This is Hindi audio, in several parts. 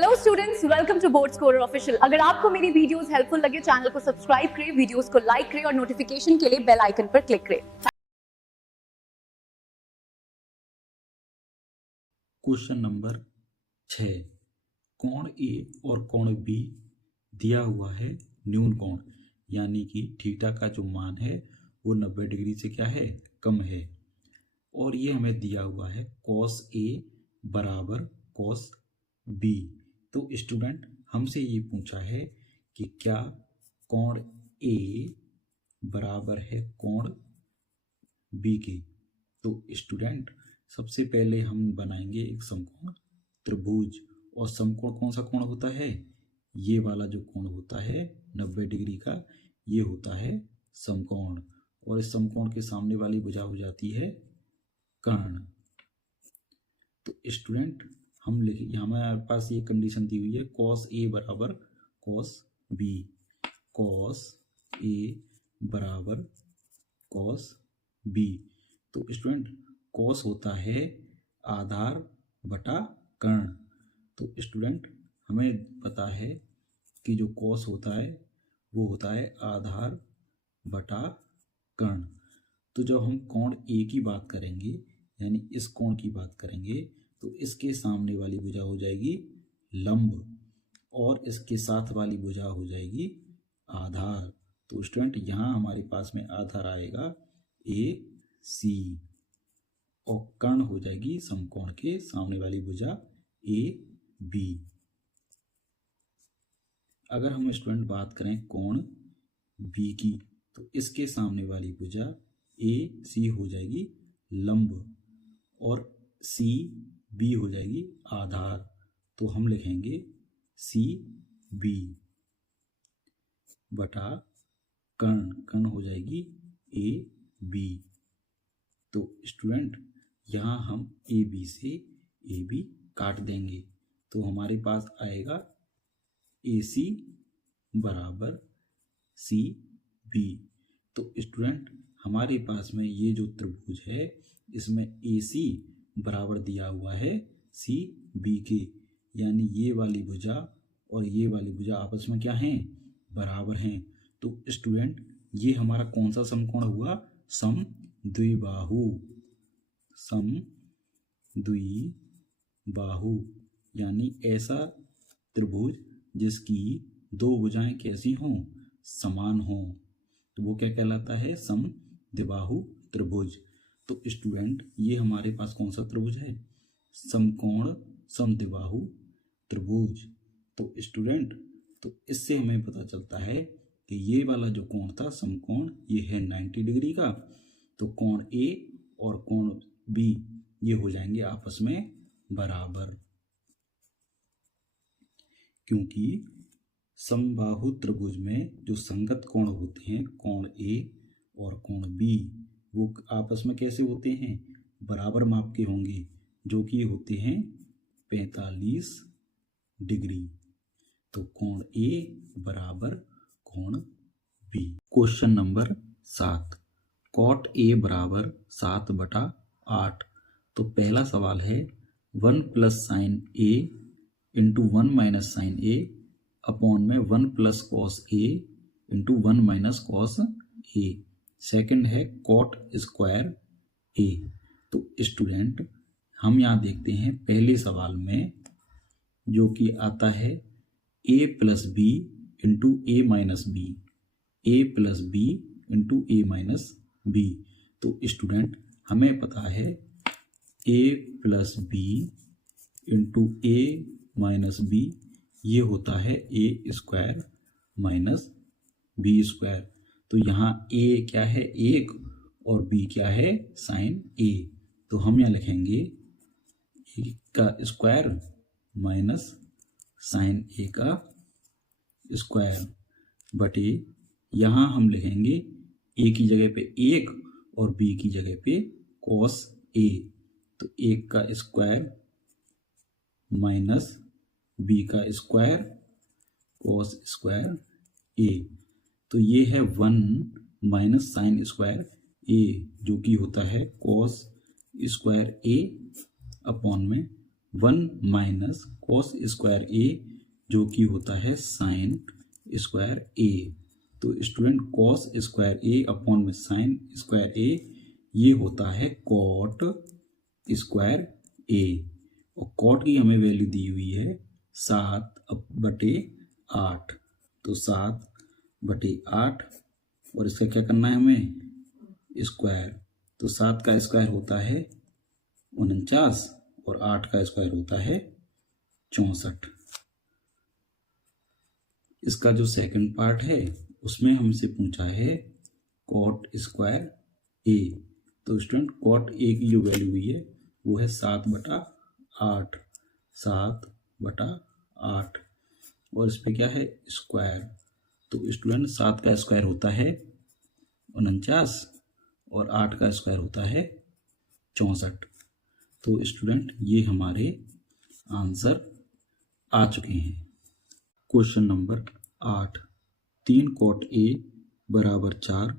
Hello students, welcome to board scorer official. अगर आपको मेरी वीडियोस हेल्पफुल लगे, चैनल को सब्सक्राइब करें, वीडियोस को लाइक करें और नोटिफिकेशन के लिए बेल आइकन पर क्लिक करें। क्वेश्चन नंबर 6, कोण ए और कोण बी दिया हुआ है न्यून कोण, यानी कि थीटा का जो मान है वो 90 डिग्री से क्या है, कम है। और ये हमें दिया हुआ है कॉस ए बराबर कॉस बी। तो स्टूडेंट हमसे ये पूछा है कि क्या कोण ए बराबर है कोण बी के। तो स्टूडेंट सबसे पहले हम बनाएंगे एक समकोण त्रिभुज। और समकोण कौन सा कोण होता है, ये वाला जो कोण होता है 90 डिग्री का, ये होता है समकोण। और इस समकोण के सामने वाली भुजा हो जाती है कर्ण। तो स्टूडेंट हम लिखे, हमारे पास ये कंडीशन दी हुई है कॉस ए बराबर कॉस बी। कॉस ए बराबर कॉस बी। तो स्टूडेंट कॉस होता है आधार बटा कर्ण। तो स्टूडेंट हमें पता है कि जो कॉस होता है वो होता है आधार बटा कर्ण। तो जब हम कोण ए की बात करेंगे, यानी इस कोण की बात करेंगे, तो इसके सामने वाली भुजा हो जाएगी लंब और इसके साथ वाली भुजा हो जाएगी आधार। तो स्टूडेंट यहाँ हमारे पास में आधार आएगा ए सी और कर्ण हो जाएगी समकोण के सामने वाली भुजा ए बी। अगर हम स्टूडेंट बात करें कोण बी की, तो इसके सामने वाली भुजा ए सी हो जाएगी लंब और सी बी हो जाएगी आधार। तो हम लिखेंगे सी बी बटा कर्ण, कर्ण हो जाएगी ए बी। तो स्टूडेंट यहाँ हम ए बी से ए बी काट देंगे, तो हमारे पास आएगा ए सी बराबर सी बी। तो स्टूडेंट हमारे पास में ये जो त्रिभुज है इसमें ए सी बराबर दिया हुआ है सी बी के, यानी ये वाली भुजा और ये वाली भुजा आपस में क्या हैं, बराबर हैं। तो स्टूडेंट ये हमारा कौन सा समकोण हुआ, समद्विबाहु। समद्विबाहु यानी ऐसा त्रिभुज जिसकी दो भुजाएं कैसी हों, समान हों, तो वो क्या कहलाता है, समद्विबाहु त्रिभुज। तो स्टूडेंट ये हमारे पास कौन सा त्रिभुज है, समकोण समद्विबाहु त्रिभुज। तो स्टूडेंट तो इससे हमें पता चलता है कि ये वाला जो कोण था समकोण, ये है 90 डिग्री का। तो कोण ए और कोण बी ये हो जाएंगे आपस में बराबर, क्योंकि समबाहु त्रिभुज में जो संगत कोण होते हैं कोण ए और कोण बी, वो आपस में कैसे होते हैं, बराबर माप के होंगे, जो कि होते हैं 45 डिग्री। तो कोण ए बराबर कोण B. Question number 7, cot A बराबर 7/8। तो पहला सवाल है 1 plus sine A into 1 minus sine A upon में 1 plus cos A into 1 minus cos A. Second है कॉट स्क्वायर ए। तो स्टूडेंट हम यहाँ देखते हैं पहले सवाल में जो कि आता है ए प्लस बी इंटू ए माइनस बी, ए प्लस बी इंटू ए माइनस बी। तो स्टूडेंट हमें पता है ए प्लस बी इंटू ए माइनस बी ये होता है ए स्क्वायर माइनस बी स्क्वायर। तो यहाँ ए क्या है 1 और बी क्या है साइन ए। तो हम यहाँ लिखेंगे ए का स्क्वायर माइनस साइन ए का स्क्वायर बटे, यहाँ हम लिखेंगे ए की जगह पे 1 और बी की जगह पे कॉस ए। तो 1 का स्क्वायर माइनस बी का स्क्वायर कॉस स्क्वायर ए। तो ये है 1 माइनस साइन स्क्वायर ए, जो कि होता है कॉस स्क्वायर ए अपॉन में 1 माइनस कॉस स्क्वायर ए जो कि होता है साइन स्क्वायर ए। तो स्टूडेंट कॉस स्क्वायर ए अपॉन में साइन स्क्वायर ए ये होता है कॉट स्क्वायर ए। और कॉट की हमें वैल्यू दी हुई है 7/8। तो 7/8 और इसका क्या करना है हमें स्क्वायर। तो 7 का स्क्वायर होता है 49 और 8 का स्क्वायर होता है 64। इसका जो सेकंड पार्ट है उसमें हमसे पूछा है कॉट स्क्वायर ए। तो स्टूडेंट कॉट ए की जो वैल्यू हुई है वो है 7/8। 7/8 और इस पे क्या है स्क्वायर। तो स्टूडेंट 7 का स्क्वायर होता है 49 और 8 का स्क्वायर होता है 64। तो स्टूडेंट ये हमारे आंसर आ चुके हैं। क्वेश्चन नंबर 8, 3 कॉट ए बराबर 4।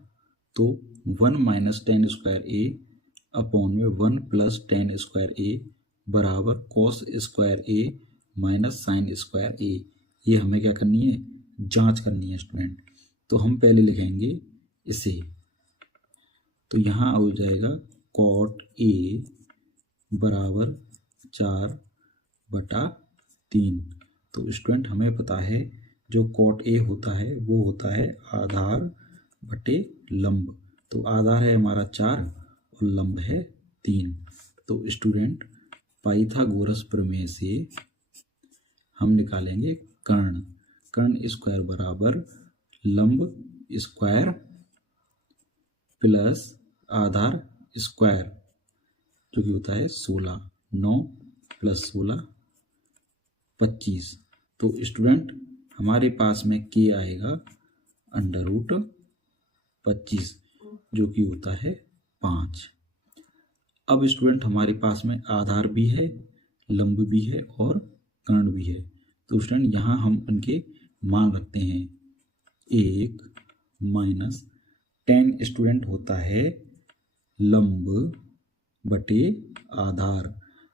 तो 1 माइनस टेन स्क्वायर ए अपॉन में 1 प्लस टेन स्क्वायर ए बराबर कॉस स्क्वायर ए माइनस साइन स्क्वायर ए। ये हमें क्या करनी है जांच करनी है स्टूडेंट। तो हम पहले लिखेंगे इसे। तो यहाँ हो जाएगा कॉट ए बराबर 4/3। तो स्टूडेंट हमें पता है जो कॉट ए होता है वो होता है आधार बटे लंब। तो आधार है हमारा 4 और लंब है 3। तो स्टूडेंट पाइथागोरस प्रमेय से हम निकालेंगे कर्ण। कर्ण स्क्वायर बराबर लंब स्क्वायर प्लस आधार स्क्वायर जो कि होता है 16। 9 + 16 25। तो स्टूडेंट हमारे पास में के आएगा √25 जो कि होता है 5। अब स्टूडेंट हमारे पास में आधार भी है लंब भी है और कर्ण भी है। तो स्टूडेंट यहाँ हम उनके मान रखते हैं। 1 माइनस टेन स्टूडेंट होता है लंब बटे आधार।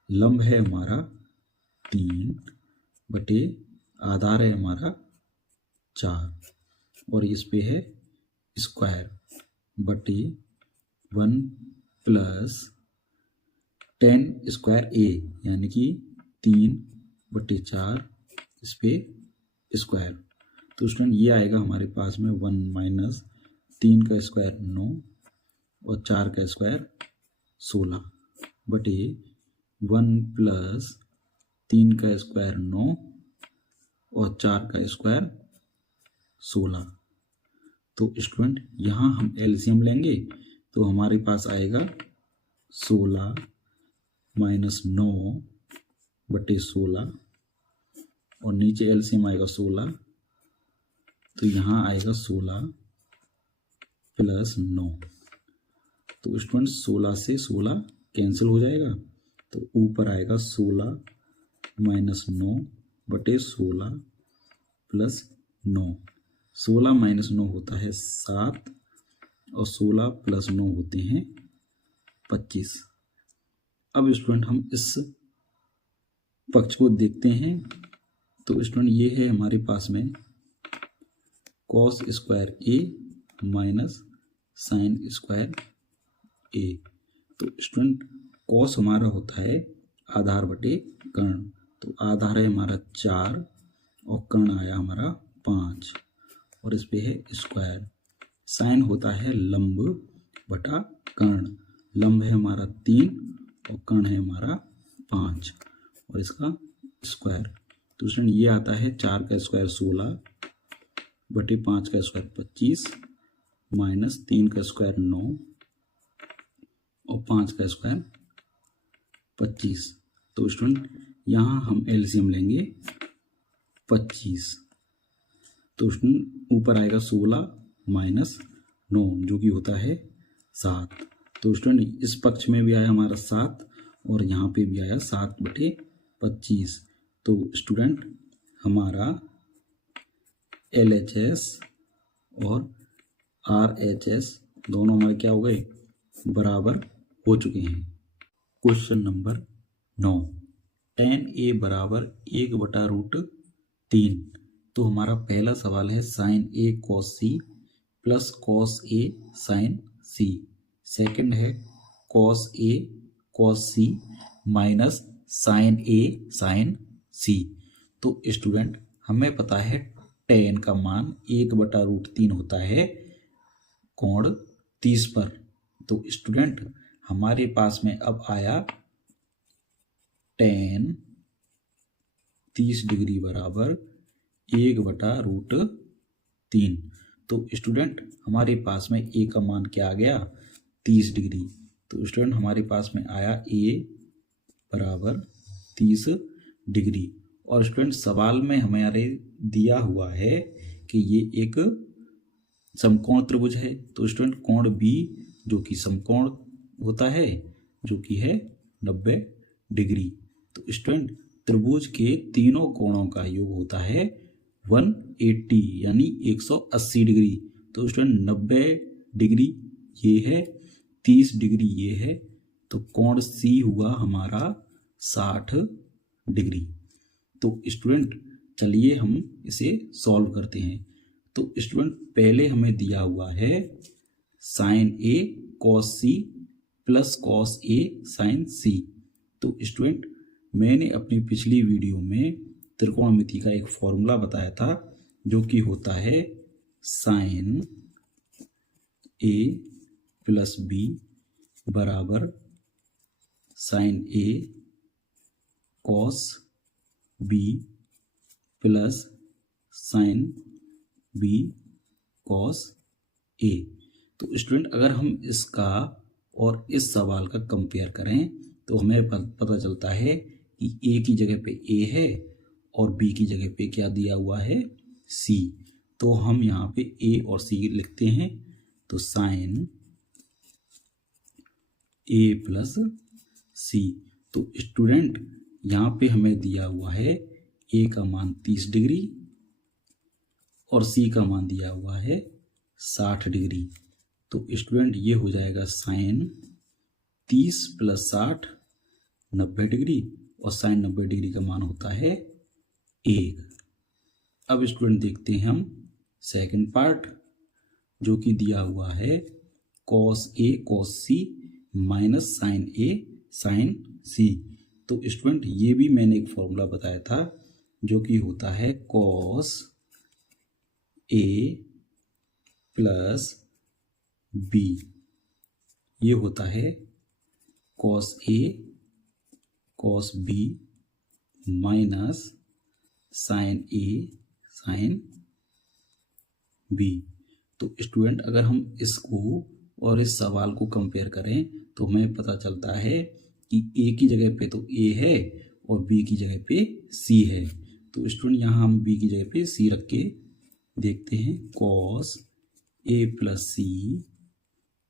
लंब है हमारा 3 बटे आधार है हमारा 4 और इस पे है स्क्वायर बटे 1 प्लस टेन स्क्वायर ए यानी कि 3/4 इस पे स्क्वायर। तो स्टूडेंट ये आएगा हमारे पास में 1 माइनस 3 का स्क्वायर 9 और 4 का स्क्वायर 16 बटे 1 प्लस 3 का स्क्वायर 9 और 4 का स्क्वायर 16। तो स्टूडेंट यहाँ हम एलसीएम लेंगे तो हमारे पास आएगा 16 माइनस 9/16 और नीचे एलसीएम आएगा 16। तो यहाँ आएगा 16 + 9। तो स्टूडेंट 16 से 16 कैंसिल हो जाएगा। तो ऊपर आएगा 16 माइनस 9/16 + 9। 16 माइनस 9 होता है 7 और 16 + 9 होते हैं 25। अब स्टूडेंट हम इस पक्ष को देखते हैं। तो स्टूडेंट ये है हमारे पास में cos square A minus sine square A. तो स्टूडेंट कॉस हमारा होता है आधार बटे कर्ण। तो आधार है हमारा 4 और कर्ण आया हमारा 5 और इस पे है स्क्वायर। साइन होता है लंब बटा कर्ण। लंब है हमारा 3 और कर्ण है हमारा 5 और इसका स्क्वायर। तो स्टूडेंट ये आता है 4 का स्क्वायर 16 बटे 5 का स्क्वायर 25 माइनस 3 का स्क्वायर 9 और 5 का स्क्वायर 25। तो स्टूडेंट यहाँ हम एलसीएम लेंगे 25। तो स्टूडेंट ऊपर आएगा 16 माइनस 9 जो कि होता है 7। तो स्टूडेंट इस पक्ष में भी आया हमारा 7 और यहाँ पे भी आया 7/25। तो स्टूडेंट हमारा LHS और RHS दोनों हमारे क्या हो गए बराबर हो चुके हैं। क्वेश्चन नंबर 9, tan a बराबर 1/√3। तो हमारा पहला सवाल है sin a cos c plus cos a sin c। Second है cos a cos c minus sin a sin c। तो स्टूडेंट हमें पता है tan का मान 1/√3 होता है कोण 30 पर। तो स्टूडेंट हमारे पास में अब आया tan 30 डिग्री बराबर 1/√3। तो स्टूडेंट हमारे पास में a का मान क्या आ गया 30 डिग्री। तो स्टूडेंट हमारे पास में आया a बराबर 30 डिग्री। और स्टूडेंट सवाल में हमारे दिया हुआ है कि ये एक समकोण त्रिभुज है। तो स्टूडेंट कोण B जो कि समकोण होता है जो कि है 90 डिग्री। तो स्टूडेंट त्रिभुज के तीनों कोणों का योग होता है 180 यानी 180 डिग्री। तो स्टूडेंट 90 डिग्री ये है, 30 डिग्री ये है, तो कोण C हुआ हमारा 60 डिग्री। तो स्टूडेंट चलिए हम इसे सॉल्व करते हैं। तो स्टूडेंट पहले हमें दिया हुआ है sin A cos C plus cos A sin C। तो स्टूडेंट मैंने अपनी पिछली वीडियो में त्रिकोणमिति का एक फॉर्मूला बताया था जो कि होता है sin A प्लस B बराबर sin A cos B plus sin B cos A। तो स्टूडेंट अगर हम इसका और इस सवाल का कंपेयर करें तो हमें पता चलता है कि A की जगह पे A है और B की जगह पे क्या दिया हुआ है C। तो हम यहाँ पे A और C लिखते हैं। तो sin A प्लस C। तो स्टूडेंट यहाँ पे हमें दिया हुआ है A का मान 30 डिग्री और C का मान दिया हुआ है 60 डिग्री। तो स्टूडेंट ये हो जाएगा sin 30 प्लस 60 90 डिग्री और sin 90 डिग्री का मान होता है 1। अब स्टूडेंट देखते हैं हम सेकंड पार्ट जो कि दिया हुआ है cos A cos C minus sin A sin C। तो स्टूडेंट ये भी मैंने एक फॉर्मूला बताया था जो कि होता है cos A प्लस B। ये होता है cos A cos B minus sin A sin B। तो स्टूडेंट अगर हम इसको और इस सवाल को कंपेयर करें तो हमें पता चलता है कि A की जगह पे तो A है और B की जगह पे C है। तो स्टूडेंट यहाँ हम B की जगह पे C रख के देखते हैं cos A प्लस C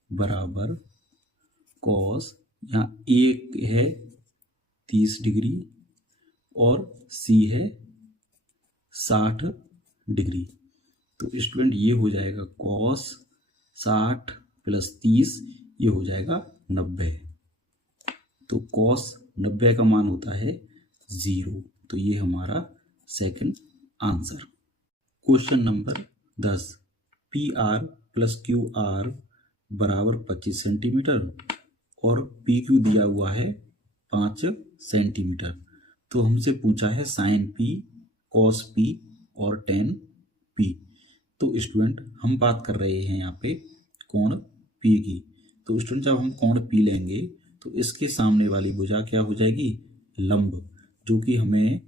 बराबर cos यहाँ A है 30 डिग्री और C है 60 डिग्री। तो स्टूडेंट ये हो जाएगा cos 60 प्लस 30 ये हो जाएगा 90। तो cos 90 का मान होता है 0। तो ये हमारा second answer. Question number 10 PR plus QR बराबर 25 सेंटीमीटर और PQ दिया हुआ है 5 सेंटीमीटर। तो हमसे पूछा है sin P cos P और tan P। तो स्टूडेंट हम बात कर रहे हैं यहाँ पे कोण P की। तो स्टूडेंट जब हम कोण P लेंगे तो इसके सामने वाली भुजा क्या हो जाएगी लंब, जो कि हमें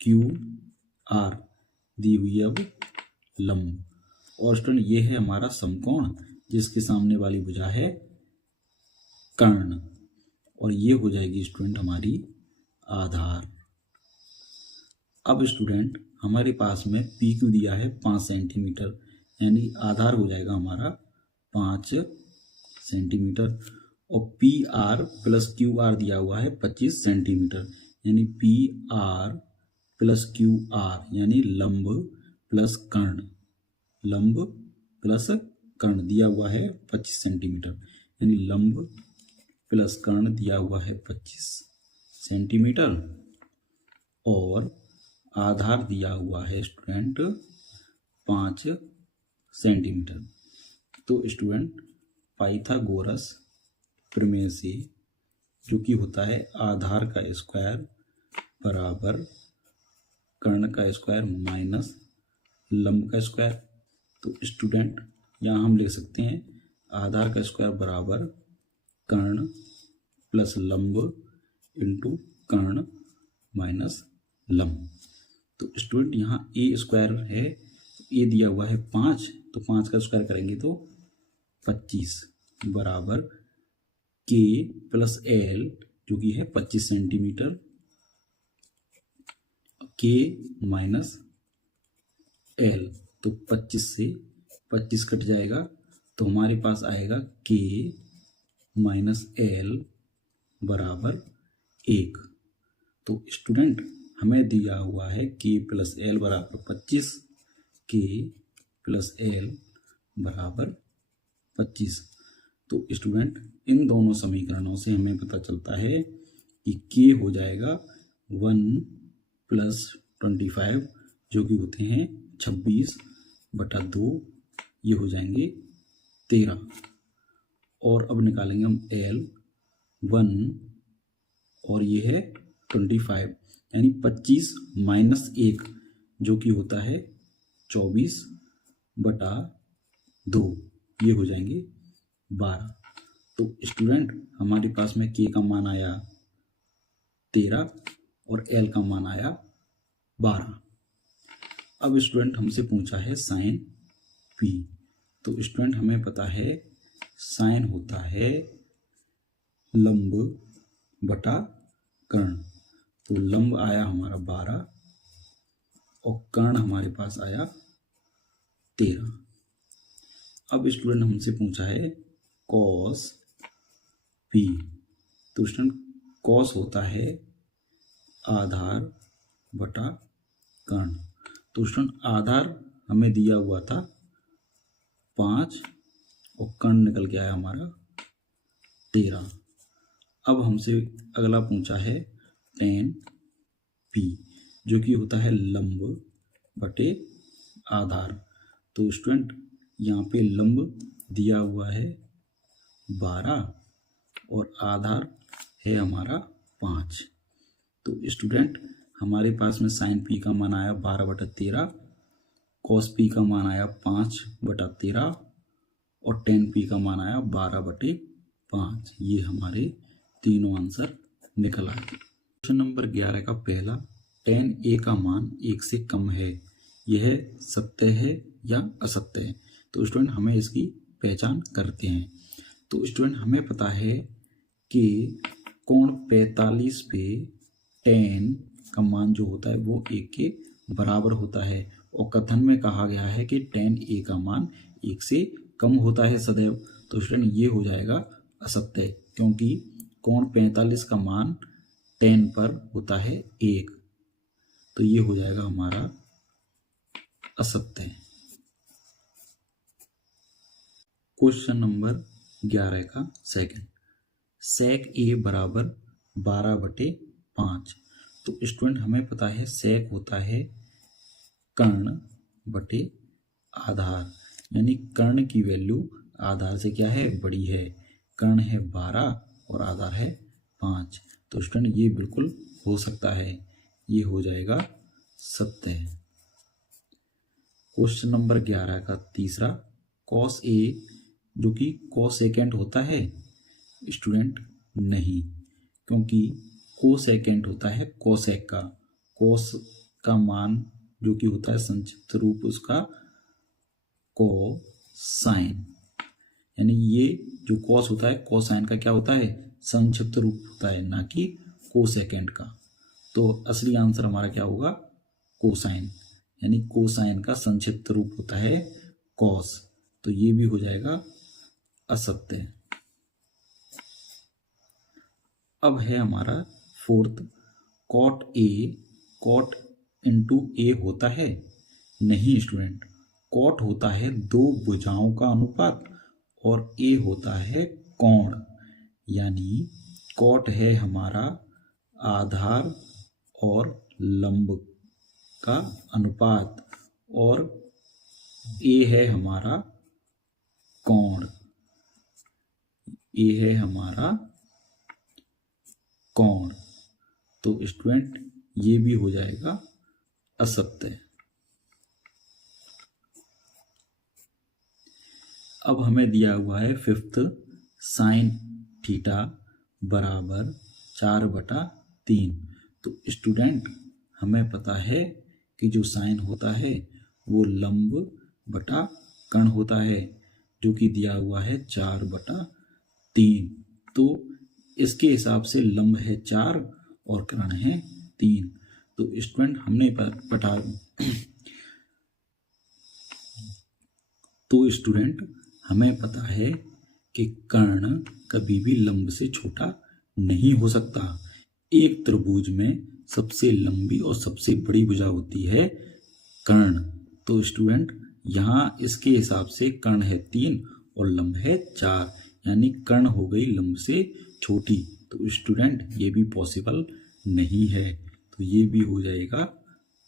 QR दी हुई है अब लंब। और स्टूडेंट ये है हमारा समकोण जिसके सामने वाली भुजा है कर्ण और ये हो जाएगी स्टूडेंट हमारी आधार। अब स्टूडेंट हमारे पास में PQ दिया है 5 सेंटीमीटर यानी आधार हो जाएगा हमारा 5 सेंटीमीटर और PR प्लस QR दिया हुआ है 25 सेंटीमीटर यानी PR प्लस QR यानी लंब प्लस कर्ण, लंब प्लस कर्ण दिया हुआ है 25 सेंटीमीटर यानी लंब प्लस कर्ण दिया हुआ है 25 सेंटीमीटर और आधार दिया हुआ है स्टूडेंट 5 सेंटीमीटर। तो स्टूडेंट पाइथागोरस प्रमेय से जो कि होता है आधार का स्क्वायर बराबर कर्ण का स्क्वायर माइनस लंब का स्क्वायर। तो स्टूडेंट यहाँ हम लिख सकते हैं आधार का स्क्वायर बराबर कर्ण प्लस लंब इंटू कर्ण माइनस लंब। तो स्टूडेंट यहाँ ए स्क्वायर है, ए दिया हुआ है 5, तो 5 का स्क्वायर करेंगे तो 25 बराबर के प्लस एल जो कि है 25 सेंटीमीटर, के माइनस एल। तो 25 से 25 कट जाएगा तो हमारे पास आएगा के माइनस एल बराबर 1। तो स्टूडेंट हमें दिया हुआ है के प्लस एल बराबर 25, के प्लस एल बराबर 25। तो स्टूडेंट इन दोनों समीकरणों से हमें पता चलता है कि के हो जाएगा 1 प्लस 25 जो कि होते हैं 26/2, ये हो जाएंगे 13। और अब निकालेंगे हम एल 1 और ये है 25 यानी 25 माइनस 1 जो कि होता है 24/2, ये हो जाएंगे 12। तो स्टूडेंट हमारे पास में के का मान आया 13 और एल का मान आया 12। अब स्टूडेंट हमसे पूछा है साइन पी। तो स्टूडेंट हमें पता है साइन होता है लंब बटा कर्ण। तो लंब आया हमारा 12 और कर्ण हमारे पास आया 13। अब स्टूडेंट हमसे पूछा है कॉस पी। तो स्टूडेंट कॉस होता है आधार बटा कर्ण। तो स्टूडेंट आधार हमें दिया हुआ था 5 और कर्ण निकल के आया हमारा 13। अब हमसे अगला पूछा है tan p जो कि होता है लंब बटे आधार। तो स्टूडेंट यहाँ पे लंब दिया हुआ है 12 और आधार है हमारा 5। तो स्टूडेंट हमारे पास में साइन पी का मान आया 12/13, कॉस पी का मान आया 5/13 और टेन पी का मान आया 12/5। ये हमारे तीनों आंसर निकल आए। क्वेश्चन नंबर 11 का पहला, tan a का मान 1 से कम है, यह सत्य है या असत्य है? तो स्टूडेंट हमें इसकी पहचान करते हैं। तो स्टूडेंट हमें पता है कि कोण 45 पे tan का मान जो होता है वो 1 के बराबर होता है और कथन में कहा गया है कि tan a का मान 1 से कम होता है सदैव। तो स्टूडेंट ये हो जाएगा असत्य, क्योंकि कोण 45 का मान tan पर होता है 1। तो ये हो जाएगा हमारा असत्य। क्वेश्चन नंबर 11 का सेकंड, sec a बराबर 12/5। तो स्टूडेंट हमें पता है sec होता है कर्ण बटे आधार, यानी कर्ण की वैल्यू आधार से क्या है, बड़ी है। कर्ण है 12 और आधार है 5। तो स्टूडेंट ये बिल्कुल हो सकता है, ये हो जाएगा सत्य है। क्वेश्चन नंबर 11 का तीसरा, cos a जो कि कोसेकेंट होता है? स्टूडेंट नहीं, क्योंकि कोसेकेंट होता है कोसेक का। कोस का मान जो कि होता है संक्षिप्त रूप उसका कोसाइन, यानी ये जो कॉस होता है कोसाइन का क्या होता है, संक्षिप्त रूप होता है, ना कि कोसेकेंट का। तो असली आंसर हमारा क्या होगा, कोसाइन, यानी कोसाइन का संक्षिप्त रूप होता है कॉस। तो ये भी हो जाएगा असत्य। अब है हमारा fourth, caught a caught into a होता है? नहीं स्टूडेंट, कॉट होता है दो भुजाओं का अनुपात और ए होता है कोण, यानी कॉट है हमारा आधार और लंब का अनुपात, और ए है हमारा कोण, ए है हमारा कोण। तो स्टूडेंट ये भी हो जाएगा असत्य। अब हमें दिया हुआ है फिफ्थ, साइन थीटा बराबर 4/3। तो स्टूडेंट हमें पता है कि जो साइन होता है वो लंब बटा कर्ण होता है, जो कि दिया हुआ है 4/3। तो इसके हिसाब से लंब है 4 और कर्ण है 3। तो स्टूडेंट हमने पता तो स्टूडेंट हमें पता है कि कर्ण कभी भी लंब से छोटा नहीं हो सकता। एक त्रिभुज में सबसे लंबी और सबसे बड़ी भुजा होती है कर्ण। तो स्टूडेंट यहाँ इसके हिसाब से कर्ण है 3 और लंब है 4, यानी कर्ण हो गई लंब से छोटी। तो स्टूडेंट ये भी पॉसिबल नहीं है, तो ये भी हो जाएगा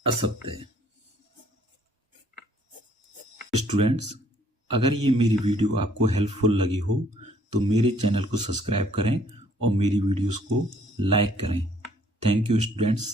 असत्य। स्टूडेंट्स, अगर ये मेरी वीडियो आपको हेल्पफुल लगी हो तो मेरे चैनल को सब्सक्राइब करें और मेरी वीडियोस को लाइक करें। Thank you students.